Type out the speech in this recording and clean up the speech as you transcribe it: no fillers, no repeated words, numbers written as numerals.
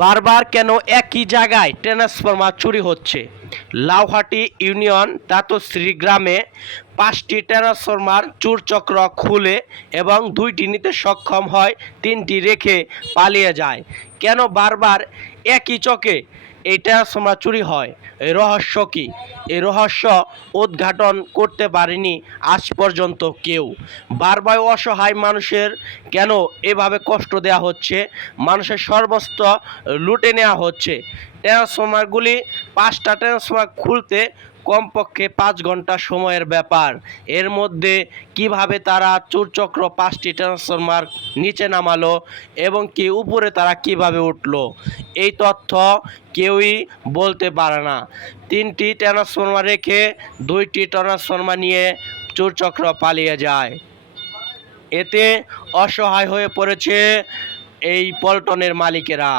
বারবার কেন একই জায়গায় ট্রান্সফরমার চুরি হচ্ছে? লাউহাটি ইউনিয়ন দাতশ্রী গ্রামে ৫টি ট্রান্সফরমার চোরচক্র খুলে এবং ২টি নিতে সক্ষম হয়, ৩টি রেখে পালিয়ে যায়। কেন বারবার একই চকে এই ট্রান্সফরমার চুরি হয়? এই রহস্য কী? এই রহস্য উদ্ঘাটন করতে পারেনি আজ পর্যন্ত কেউ। বারবার অসহায় মানুষের কেন এভাবে কষ্ট দেওয়া হচ্ছে? মানুষের সর্বস্ব লুটে নেওয়া হচ্ছে। ট্রান্সফরমারগুলি ৫টা ট্রান্সফরমার খুলতে কমপক্ষে ৫ ঘন্টা সময়ের ব্যাপার। এর মধ্যে কিভাবে তারা চোরচক্র ৫টি ট্রান্সফরমার নিচে নামালো এবং কি উপরে তারা কিভাবে উঠলো, এই তথ্য কেউই বলতে পারে না। ৩টি ট্রান্সফরমার রেখে ২টি ট্রান্সফরমার নিয়ে চোরচক্র পালিয়ে যায়। এতে অসহায় হয়ে পড়েছে এই পল্টনের মালিকেরা।